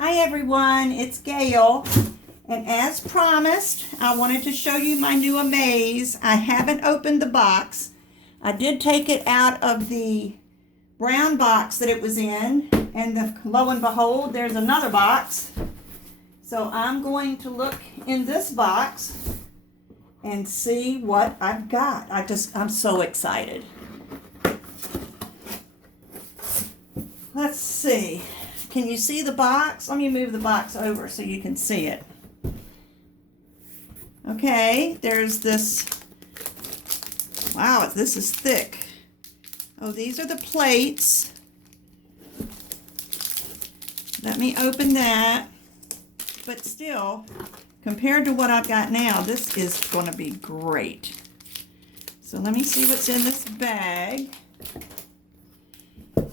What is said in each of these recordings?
Hi everyone, it's Gail, and as promised, I wanted to show you my new Amaze. I haven't opened the box. I did take it out of the brown box that it was in, and lo and behold, there's another box. So I'm going to look in this box and see what I've got. I'm so excited. Let's see. Can you see the box? Let me move the box over so you can see it. Okay, there's this. Wow, this is thick. Oh, these are the plates. Let me open that. But still, compared to what I've got now, this is going to be great. So let me see what's in this bag.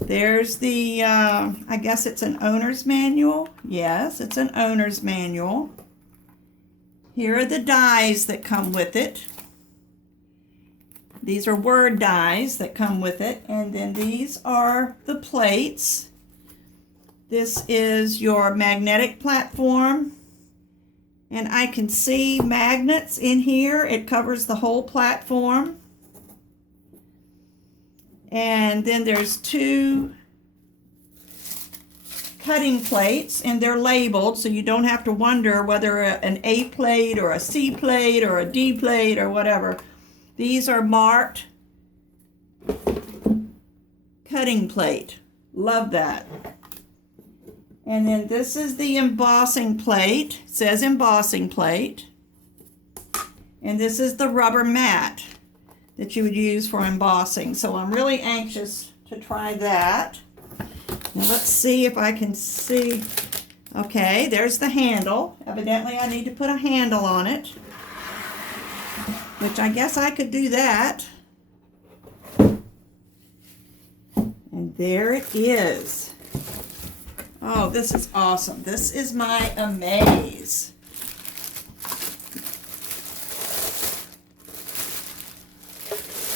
There's the, I guess it's an owner's manual. Yes, it's an owner's manual. Here are the dies that come with it. These are word dies that come with it. And then these are the plates. This is your magnetic platform. And I can see magnets in here. It covers the whole platform. And then there's two cutting plates, and they're labeled so you don't have to wonder whether an A plate or a C plate or a D plate or whatever. These are marked cutting plate. Love that. And then this is the embossing plate. It says embossing plate. And this is the rubber mat that you would use for embossing. So I'm really anxious to try that. Now let's see if I can see. Okay, there's the handle. Evidently I need to put a handle on it, which I guess I could do that. And there it is. Oh, this is awesome. This is my Amaze.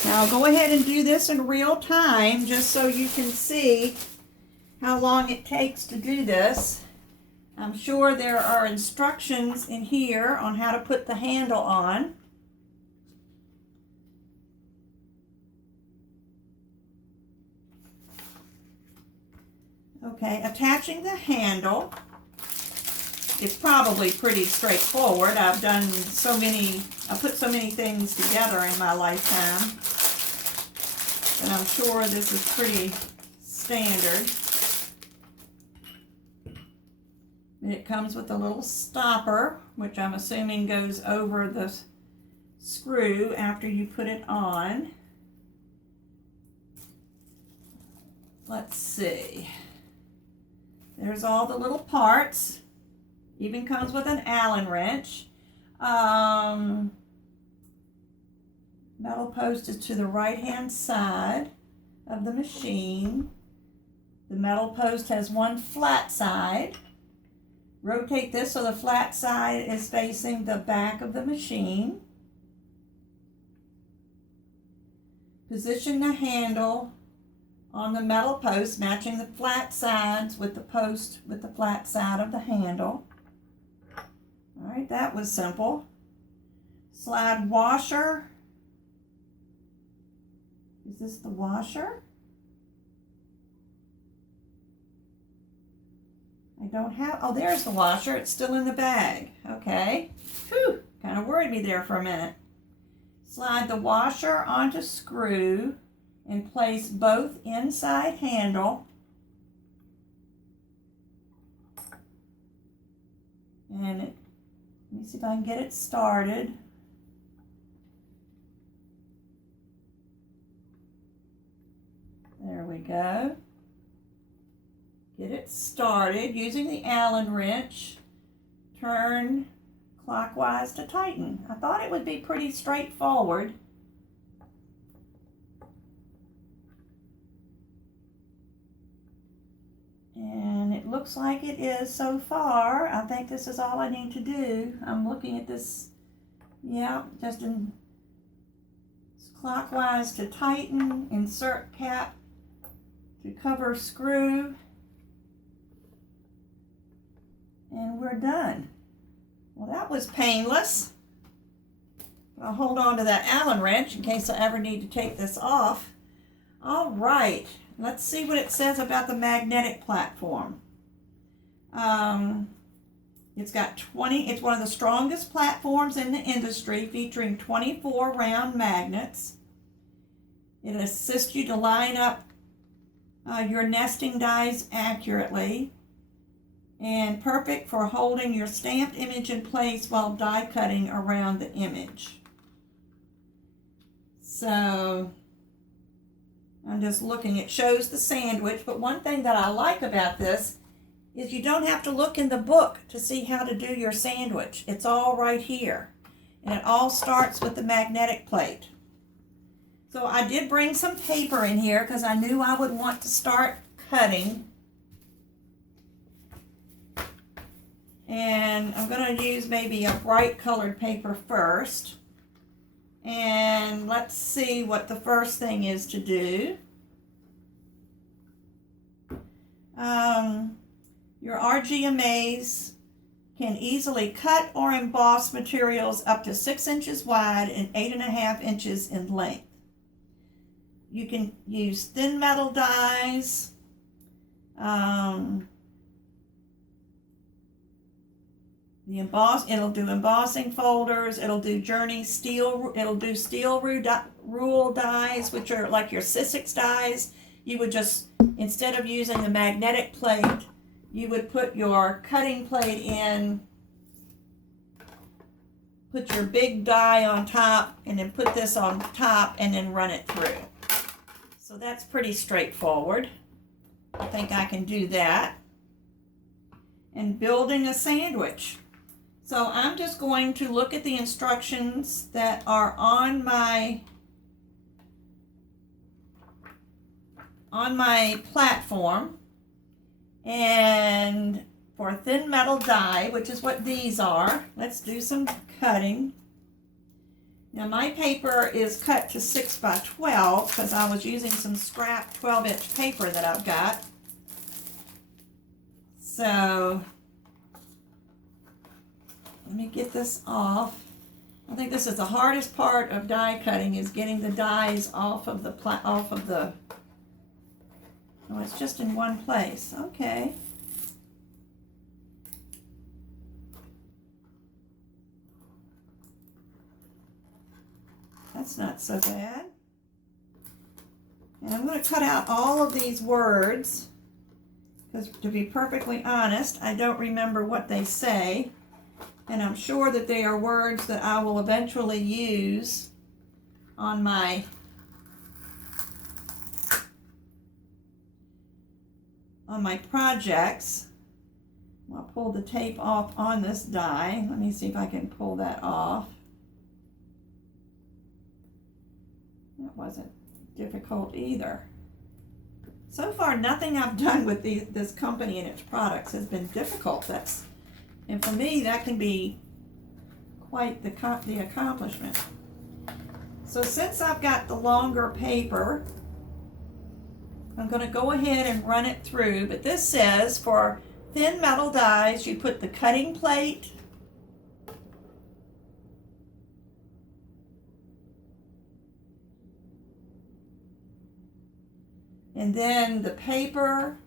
Now I'll go ahead and do this in real time just so you can see how long it takes to do this. I'm sure there are instructions in here on how to put the handle on. Okay, attaching the handle is probably pretty straightforward. I put so many things together in my lifetime, and I'm sure this is pretty standard. And it comes with a little stopper, which I'm assuming goes over the screw after you put it on. Let's see. There's all the little parts. Even comes with an Allen wrench. Metal post is to the right-hand side of the machine. The metal post has one flat side. Rotate this so the flat side is facing the back of the machine. Position the handle on the metal post, matching the flat sides with the post with the flat side of the handle. All right, that was simple. Slide washer. Is this the washer? I don't have, oh, there's the washer. It's still in the bag. Okay. Whew, kind of worried me there for a minute. Slide the washer onto screw and place both inside handle. And let me see if I can get it started. There we go. Get it started using the Allen wrench. Turn clockwise to tighten. I thought it would be pretty straightforward. And it looks like it is so far. I think this is all I need to do. I'm looking at this, yeah, just in clockwise to tighten, insert cap to cover screw. we're done. Well, that was painless. I'll hold on to that Allen wrench in case I ever need to take this off. All right, let's see what it says about the magnetic platform. It's got 20, it's one of the strongest platforms in the industry, featuring 24 round magnets. It assists you to line up your nesting dies accurately, and perfect for holding your stamped image in place while die cutting around the image. So I'm just looking, it shows the sandwich, but one thing that I like about this is you don't have to look in the book to see how to do your sandwich. It's all right here. And it all starts with the magnetic plate. So I did bring some paper in here because I knew I would want to start cutting. And I'm going to use maybe a bright colored paper first. And let's see what the first thing is to do. Your RG Amaze can easily cut or emboss materials up to 6 inches wide and 8.5 inches in length. You can use thin metal dies. It'll do embossing folders. It'll do it'll do steel rule dies, which are like your Sissix dies. You would just, instead of using the magnetic plate, you would put your cutting plate in, put your big die on top, and then put this on top and then run it through. So that's pretty straightforward. I think I can do that. And building a sandwich. So I'm just going to look at the instructions that are on my platform. And for thin metal die, which is what these are, let's do some cutting. Now my paper is cut to 6 by 12 because I was using some scrap 12-inch paper that I've got. So let me get this off. I think this is the hardest part of die cutting, is getting the dies off of the oh, it's just in one place. Okay. That's not so bad. And I'm going to cut out all of these words because, to be perfectly honest, I don't remember what they say. And I'm sure that they are words that I will eventually use on my projects. I'll pull the tape off on this die. Let me see if I can pull that off. That wasn't difficult either. So far, nothing I've done with this company and its products has been difficult. And for me, that can be quite the accomplishment. So since I've got the longer paper, I'm going to go ahead and run it through. But this says for thin metal dies, you put the cutting plate, and then the paper,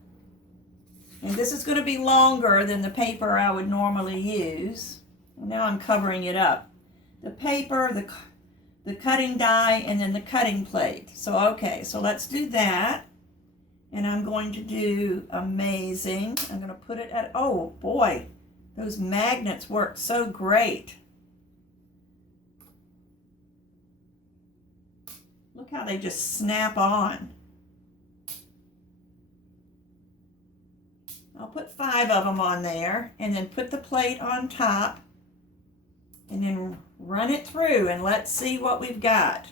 and this is going to be longer than the paper I would normally use. And now I'm covering it up. The paper, the cutting die, and then the cutting plate. So okay, so let's do that. And I'm going to do Amazing. I'm going to put it at, oh boy, those magnets work so great. Look how they just snap on. I'll put 5 of them on there and then put the plate on top and then run it through, and let's see what we've got.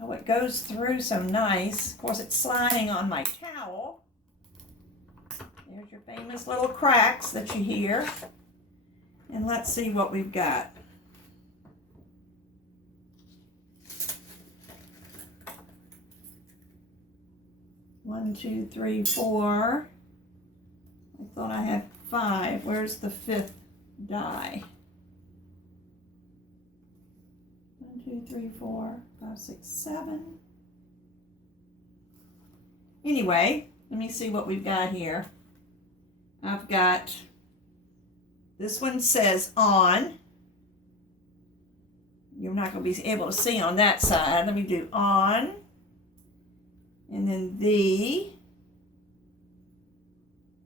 Oh, it goes through so nice. Of course, it's sliding on my towel. There's your famous little cracks that you hear. And let's see what we've got. One, two, three, 4. thought I had 5. Where's the 5th die? 1, 2, 3, 4, 5, 6, 7. Anyway, let me see what we've got here. I've got, this one says on. You're not going to be able to see on that side. Let me do on. And then the.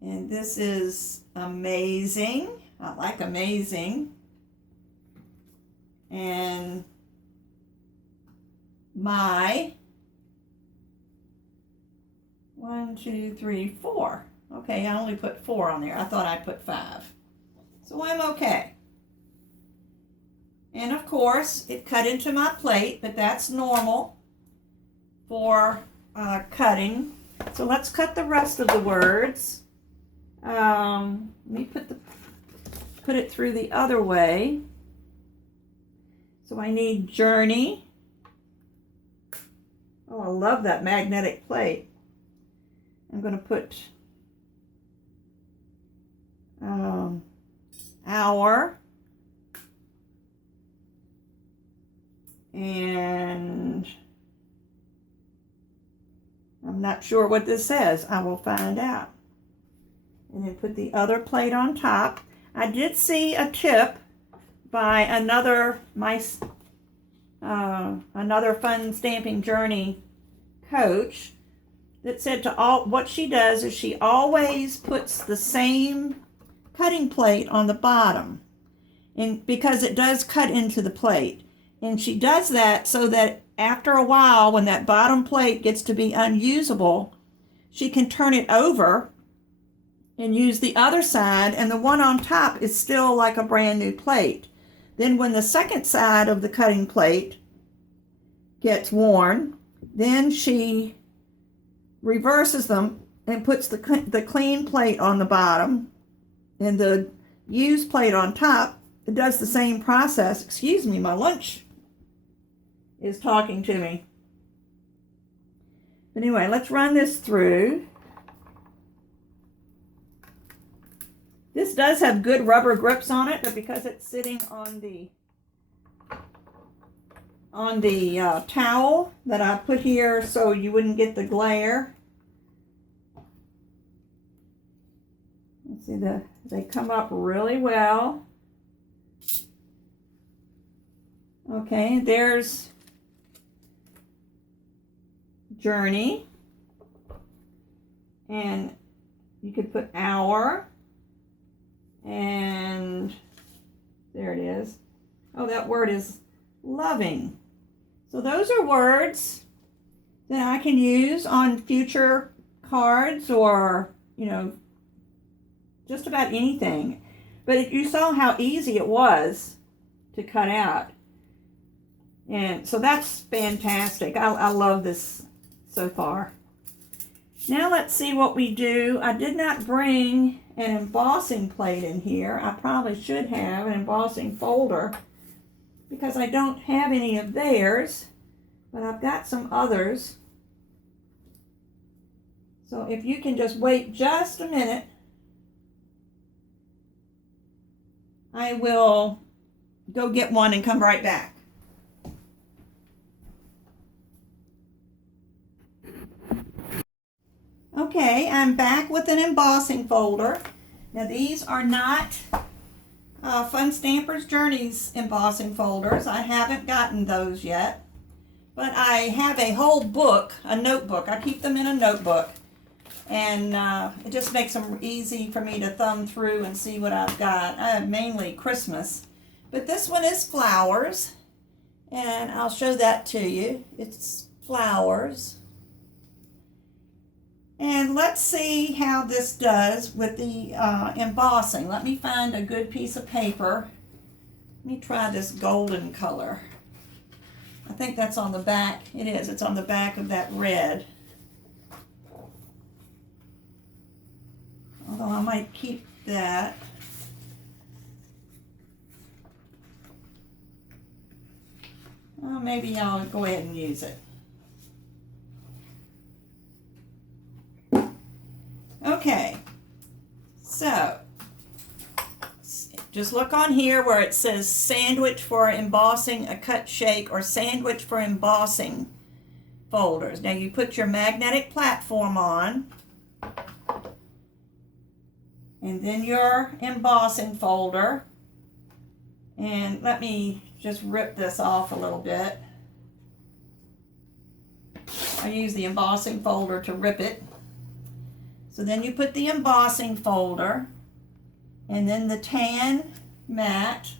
And this is amazing. I like amazing. And my. 1, 2, 3, 4. Okay, I only put 4 on there. I thought I put 5. So I'm okay. And of course, it cut into my plate, but that's normal for cutting. So let's cut the rest of the words. Let me put it through the other way. So I need journey. Oh, I love that magnetic plate. I'm going to put hour. And I'm not sure what this says. I will find out. And then put the other plate on top. I did see a tip by another Fun Stamping Journey coach that said what she does is she always puts the same cutting plate on the bottom, and because it does cut into the plate. And she does that so that after a while, when that bottom plate gets to be unusable, she can turn it over and use the other side, and the one on top is still like a brand new plate. Then when the second side of the cutting plate gets worn, then she reverses them and puts the clean plate on the bottom and the used plate on top. It does the same process. Excuse me, my lunch is talking to me. But anyway, let's run this through. This does have good rubber grips on it, but because it's sitting on the towel that I put here so you wouldn't get the glare. Let's see, they come up really well. Okay, there's journey, and you could put hour, and there it is. Oh, that word is loving. So those are words that I can use on future cards or, just about anything. But you saw how easy it was to cut out. And so that's fantastic. I love this so far. Now let's see what we do. I did not bring an embossing plate in here. I probably should have an embossing folder because I don't have any of theirs, but I've got some others. So if you can just wait just a minute, I will go get one and come right back. Okay, I'm back with an embossing folder. Now these are not Fun Stampers Journeys embossing folders. I haven't gotten those yet. But I have a whole book, a notebook. I keep them in a notebook. And it just makes them easy for me to thumb through and see what I've got. I have mainly Christmas. But this one is flowers. And I'll show that to you. It's flowers. And let's see how this does with the embossing. Let me find a good piece of paper. Let me try this golden color. I think that's on the back. It is. It's on the back of that red. Although I might keep that. Well, maybe I'll go ahead and use it. Okay, So, just look on here where it says sandwich for embossing a cut shake or sandwich for embossing folders. Now you put your magnetic platform on and then your embossing folder. And let me just rip this off a little bit. I use the embossing folder to rip it. So then you put the embossing folder and then the tan mat.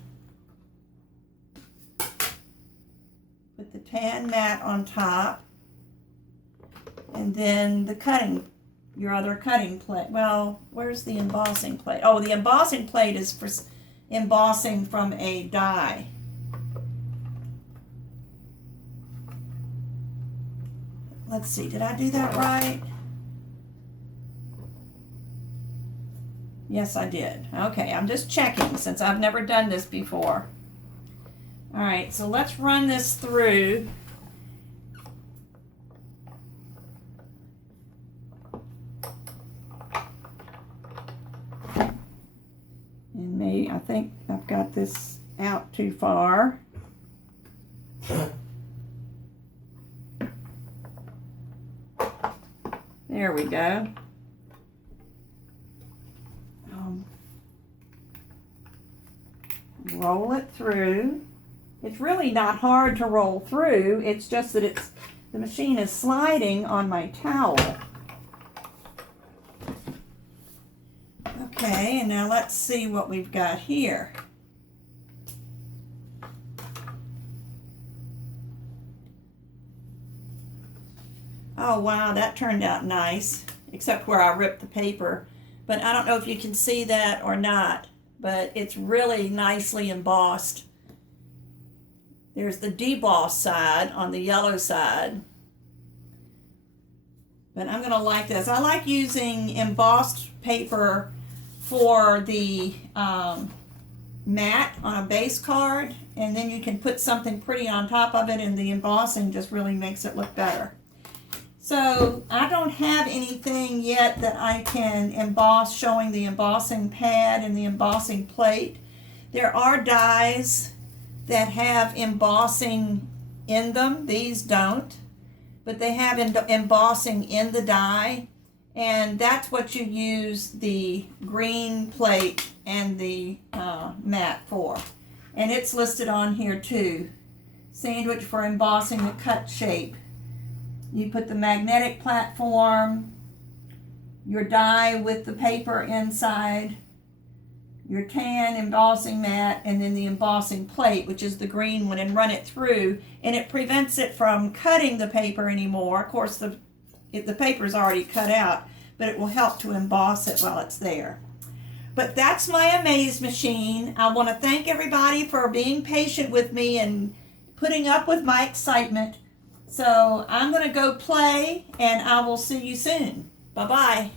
Put the tan mat on top. And then the your other cutting plate. Well, where's the embossing plate? Oh, the embossing plate is for embossing from a die. Let's see, did I do that right? Yes, I did. Okay, I'm just checking since I've never done this before. All right, so let's run this through. And maybe, I think I've got this out too far. There we go. Roll it through. It's really not hard to roll through. It's just that the machine is sliding on my towel. Okay, and now let's see what we've got here. Oh wow, that turned out nice, except where I ripped the paper. But I don't know if you can see that or not, but it's really nicely embossed. There's the deboss side on the yellow side. But I'm going to like this. I like using embossed paper for the mat on a base card, and then you can put something pretty on top of it, and the embossing just really makes it look better. So I don't have anything yet that I can emboss showing the embossing pad and the embossing plate. There are dies that have embossing in them. These don't, but they have embossing in the die, and that's what you use the green plate and the mat for. And it's listed on here too. Sandwich for embossing a cut shape. You put the magnetic platform, your die with the paper inside, your tan embossing mat, and then the embossing plate, which is the green one, and run it through, and it prevents it from cutting the paper anymore. Of course, the paper is already cut out, but it will help to emboss it while it's there. But that's my Amaze machine. I want to thank everybody for being patient with me and putting up with my excitement. So I'm going to go play, and I will see you soon. Bye-bye.